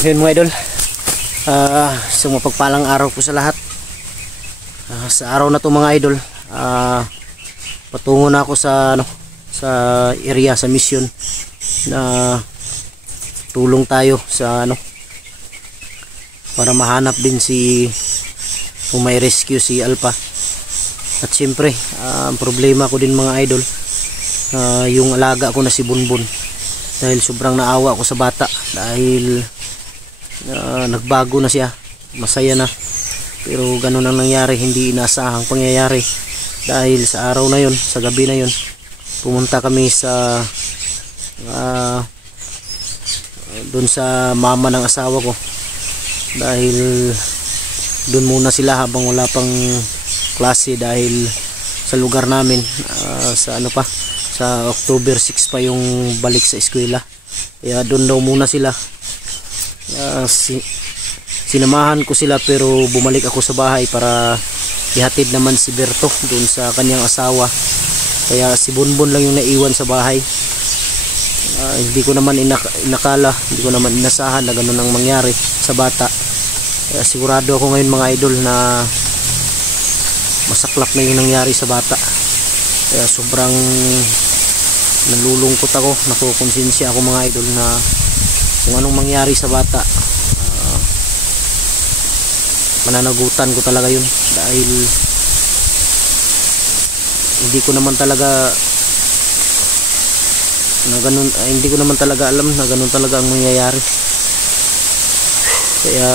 Yun mga idol, sa mapagpalang araw po sa lahat. Sa araw na to mga idol, patungo na ako sa sa area, sa mission na tulong tayo sa para mahanap din kung may rescue si Alpha. At syempre, ang problema ko din mga idol, yung alaga ko na si Bunbun, dahil sobrang naawa ako sa bata dahil nagbago na siya, masaya na, pero ganun ang nangyari, hindi inaasahang pangyayari. Dahil sa araw na yon, sa gabi na yon, pumunta kami sa doon sa mama ng asawa ko, dahil doon muna sila habang wala pang klase, dahil sa lugar namin sa sa October 6 pa yung balik sa eskwela, kaya doon daw muna sila. Sinamahan ko sila, pero bumalik ako sa bahay para ihatid naman si Berto doon sa kanyang asawa, kaya si Bunbun lang yung naiwan sa bahay. Hindi ko naman inakala, hindi ko naman inasahan na ganun ang mangyari sa bata. Kaya sigurado ako ngayon mga idol na masaklap na yung nangyari sa bata, kaya sobrang nalulungkot ako, nakukonsensya ako mga idol na kung anong mangyari sa bata. Mananagutan ko talaga yun, dahil hindi ko naman talaga hindi ko naman talaga alam na ganun talaga ang mangyayari. Kaya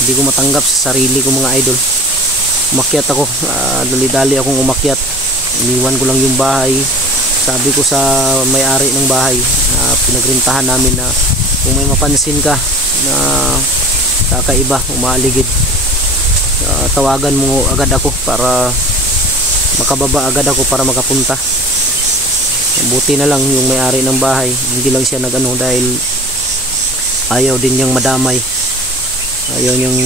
hindi ko matanggap sa sarili ko mga idol. Umakyat ako, dali-dali akong umakyat, iniwan ko lang yung bahay. Sabi ko sa may-ari ng bahay na pinagrintahan namin na kung may mapansin ka na kakaiba, umaaligid, tawagan mo agad ako para makababa agad ako para makapunta. Buti na lang yung may-ari ng bahay, hindi lang siya nagano, dahil ayaw din niyang madamay, ayaw niyang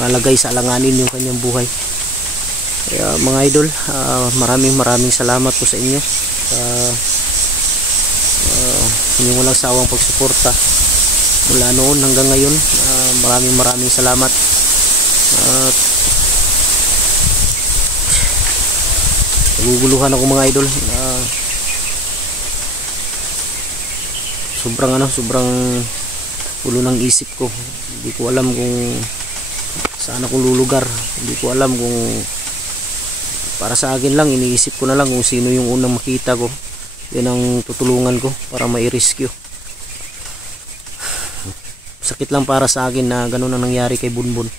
malagay sa alanganin yung kanyang buhay. Kaya mga idol, maraming salamat po sa inyo, inyong walang sawang pagsuporta mula noon hanggang ngayon. Maraming salamat. At naguguluhan ako mga idol. Sobrang ulo ng isip ko. Hindi ko alam kung saan ako lulugar. Hindi ko alam kung, para sa akin lang, iniisip ko na lang kung sino yung unang makita ko, yun ang tutulungan ko para mai-rescue. Sakit lang para sa akin na ganun ang nangyari kay Bunbun.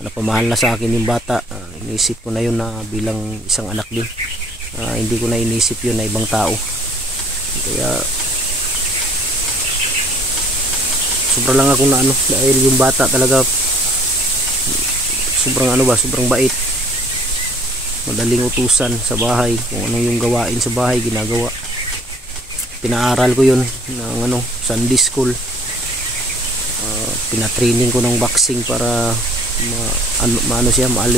Napamahal na sa akin yung bata. Iniisip ko na yun na bilang isang anak din. Hindi ko na inisip yun na ibang tao. Kaya sobra lang ako na dahil yung bata talaga sobrang bait. Madaling utusan sa bahay, kung ano yung gawain sa bahay ginagawa. Pinaaral ko yun ng Sunday school. Pinatraining ko ng boxing para maaliw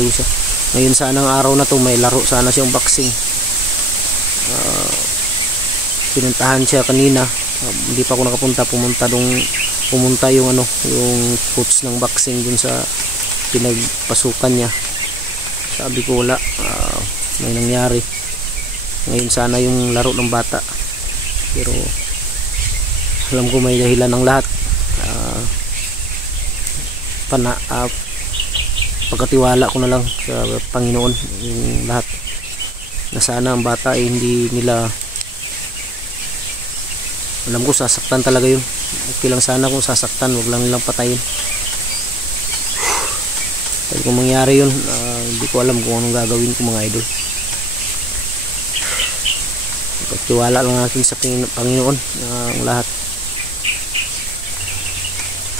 siya. Ngayon sana ang araw na to may laro sana siyang boxing. Pinuntahan siya kanina, hindi pa ako nakapunta. Pumunta yung yung coach ng boxing dun sa pinagpasukan niya. Sabi ko wala, may nangyari. Ngayon sana yung laro ng bata, pero alam ko may dahilan ng lahat. Pagkatiwala ko na lang sa Panginoon yung lahat, na sana ang bata ay hindi nila, alam ko sasaktan talaga yun. Okay lang sana kung sasaktan, wag lang nilang patayin. Dahil kung mangyari yun, hindi ko alam kung anong gagawin ko mga idol. Pagtiwala lang natin sa Panginoon ang lahat.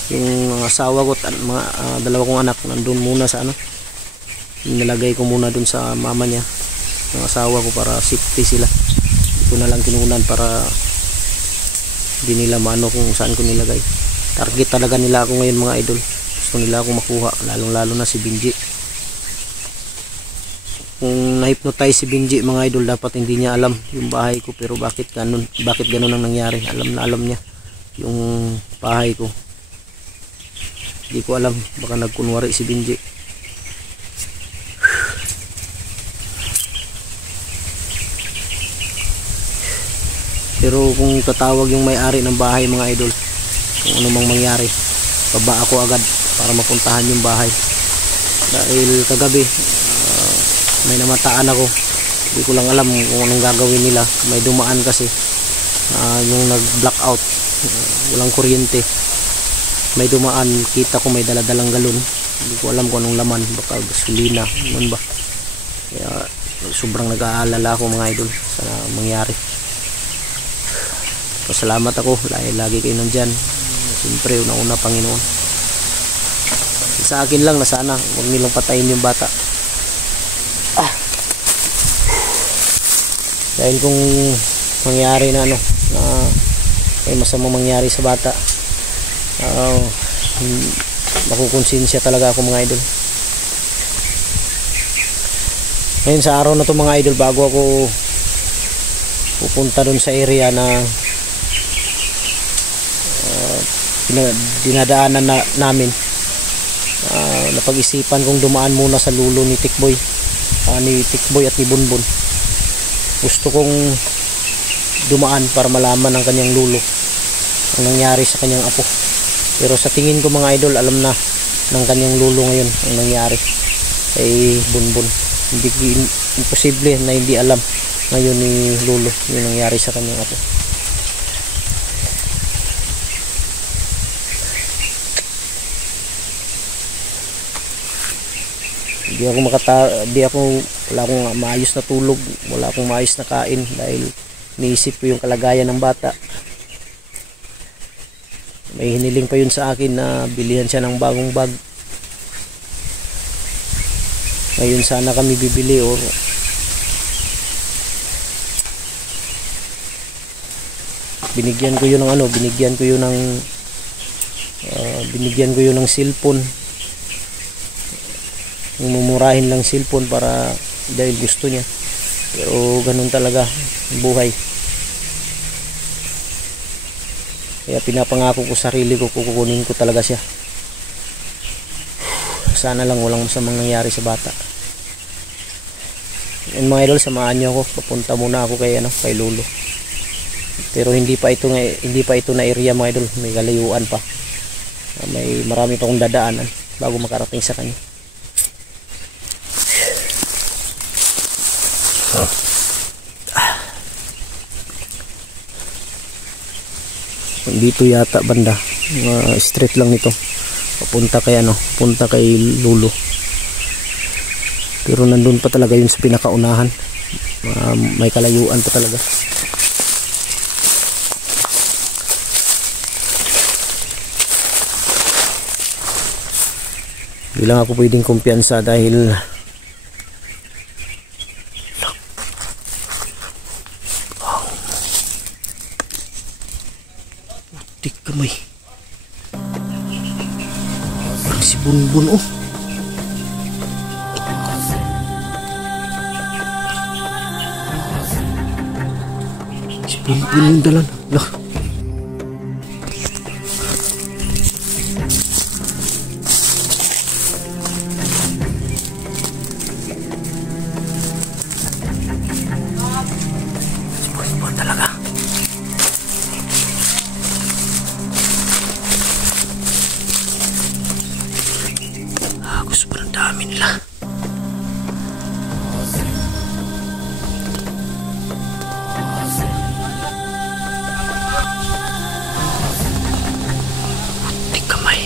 Yung asawa ko at mga dalawa kong anak nandun muna sa nilagay ko muna dun sa mama niya ng asawa ko para safety sila. Hindi ko na lang kinunan para hindi nila kung saan ko nilagay. Target talaga nila ako ngayon mga idol. Gusto nila ako makuha, lalong lalo na si Benji. Kung na-hypnotize si Benji mga idol. Dapat hindi niya alam yung bahay ko, pero bakit ganun ang nangyari. Alam na alam niya yung bahay ko. Hindi ko alam, baka nagkunwari si Benji. Pero kung tatawag yung may-ari ng bahay mga idol, kung ano mang mangyari, baba ako agad para mapuntahan yung bahay. Dahil kagabi may namataan ako, hindi ko lang alam kung anong gagawin nila. May dumaan kasi yung nag blackout, walang kuryente. May dumaan, kita ko may daladalang galon, hindi ko alam kung anong laman, baka gasolina, ano ba. Kaya sobrang nag-aalala ako mga idol sa mangyari. Pasalamat ako, lagi kayo nandyan. Siyempre una-una Panginoon. Sa akin lang na sana huwag nilang patayin yung bata. Dahil kung mangyari na may masama mangyari sa bata, makukonsensya talaga ako mga idol. Ngayon sa araw na to mga idol, bago ako pupunta dun sa area na dinadaanan namin, napag-isipan kong dumaan muna sa lulo ni Tikboy, at ni Bunbun. Gusto kong dumaan para malaman ng kanyang lulo ang nangyari sa kanyang apo. Pero sa tingin ko mga idol, alam na ng kanyang lulo ngayon ang nangyari kay Bunbun. Hindi imposible na hindi alam ngayon ni lulo yung nangyari sa kanyang apo. Wala akong maayos na tulog, wala akong maayos na kain dahil niisip ko yung kalagayan ng bata. May hiniling pa yun sa akin na bilihan siya ng bagong bag. Ngayon sana kami bibili or binigyan ko yun ng cellphone. Mumurahin lang cellphone para dahil gusto niya. Pero ganun talaga ang buhay. Kaya pinapangako ko sarili ko, kukunin ko talaga siya. Sana lang walang masamang nangyari sa bata. And mga idol, samahan niyo ako. Papunta muna ako kay Lolo. Pero hindi pa ito na area mga idol. May kalayuan pa. May marami pa akong dadaanan bago makarating sa kanya. Dito yata banda, street lang nito papunta kay Lolo. Pero nandun pa talaga yun sa pinakaunahan. May kalayuan pa talaga. Hindi lang ako pwedeng kumpiyansa dahil kamay. Parang si Bunbun Si Bunbun yung dalan. Lah. Si Bunbun talaga. Sobrang dami nila. Putik kamay.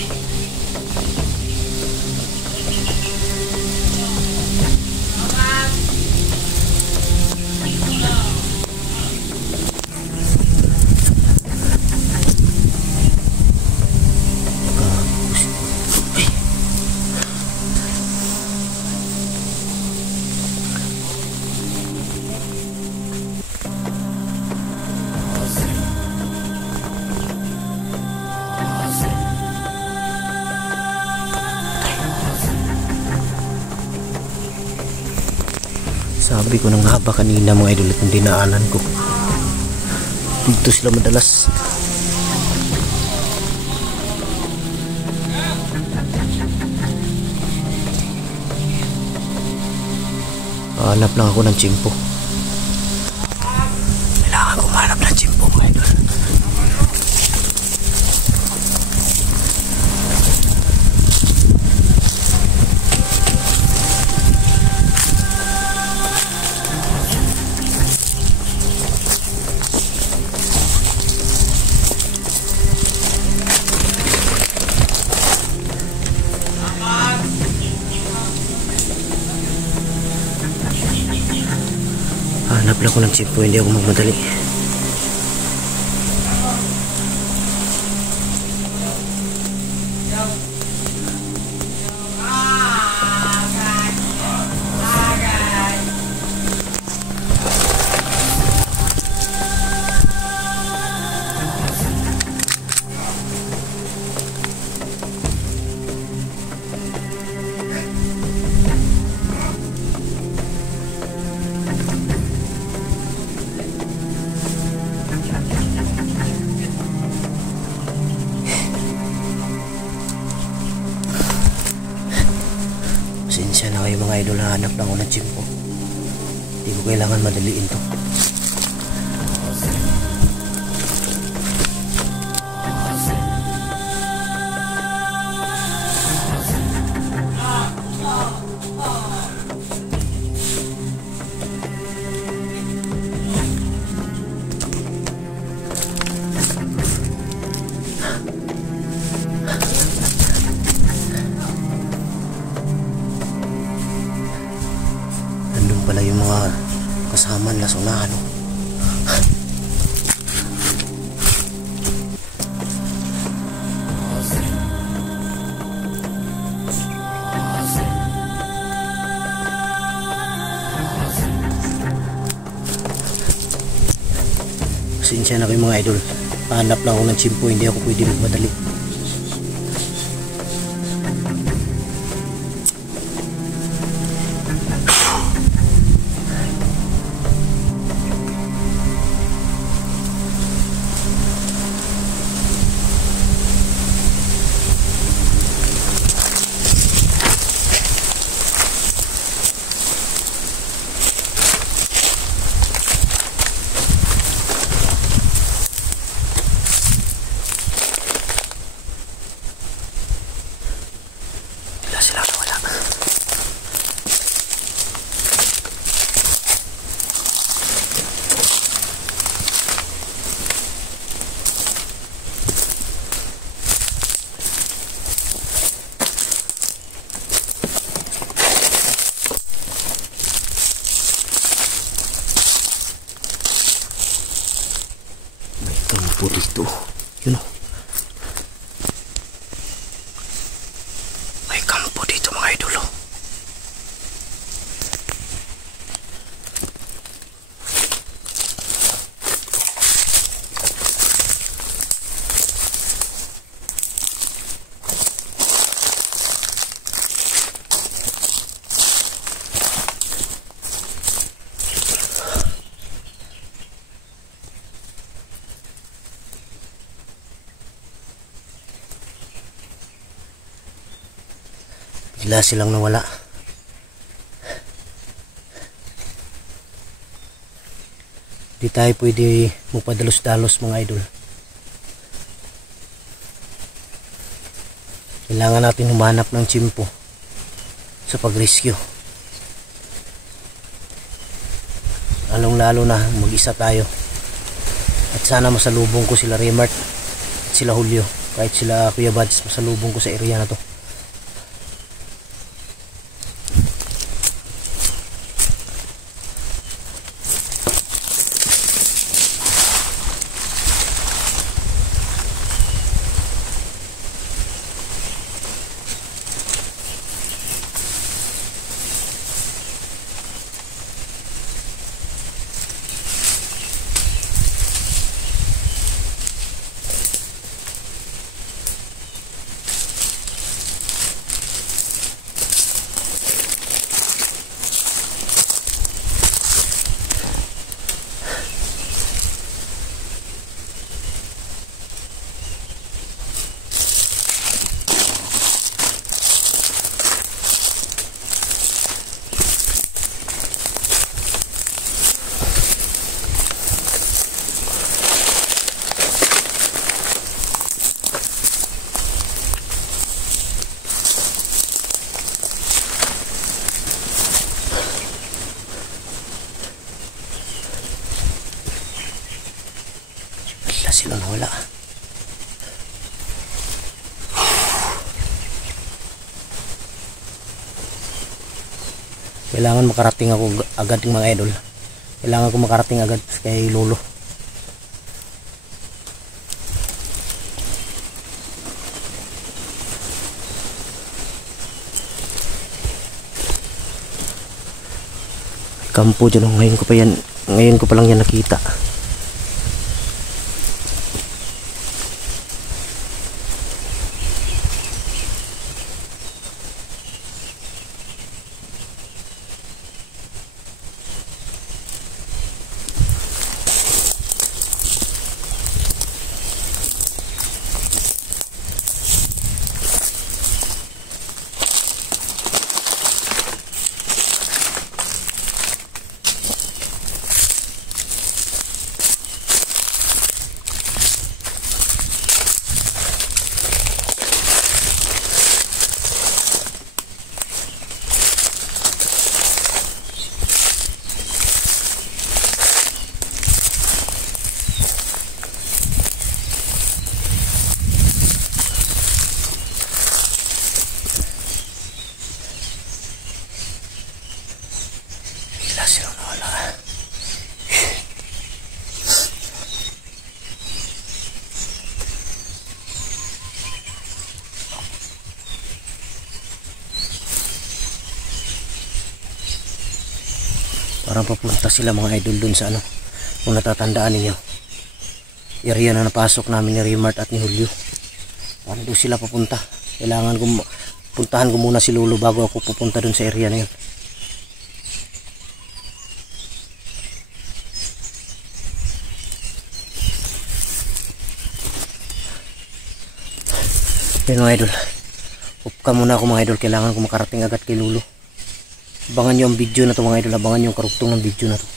Sabi ko nang haba kanina mga idol itong dinaanan ko. Dito sila madalas. Hanap lang ako ng tsimpo. Kailangan ko hanap ng tsimpo mga idol. Hanap lang ako ng tsimpo, hindi ako magmadali. Pasensya na kayo mga idol, hanap lang ako ng tsimpo. Hindi ko kailangan madaliin to. Pala yung mga kasama nila sa unahan. Pasensya na kayo mga idol, hanap lang ako ng tsimpo, hindi ako pwede magmadali. Sila wala. May kampo dito. Yun o. Bigla silang nawala. Di tayo pwede magpadalos-dalos mga idol. Kailangan natin humanap ng tsimpo sa pag-rescue. Lalong-lalo na mag-isa tayo. At sana masalubong ko sila Remart at sila Julio. Kahit sila Kuya Bads, masalubong ko sa area na to. Sila nawala. Kailangan makarating ako agad ng mga idol. Kailangan ko makarating agad kay lolo. Kampo dyan, ngayon ko pa lang yan nakita. Silang nawala. Parang papunta sila mga idol dun sa ano, kung natatandaan ninyo, area na napasok namin ni Remart at ni Julio. Parang doon sila papunta. Kailangan ko puntahan ko muna si lolo bago ako pupunta dun sa area na yun. Yan mga idol, upka muna ako mga idol. Kailangan ko makarating agad kay lolo. Abangan nyo ang video na to mga idol. Abangan nyo ang karugtong ng video na to.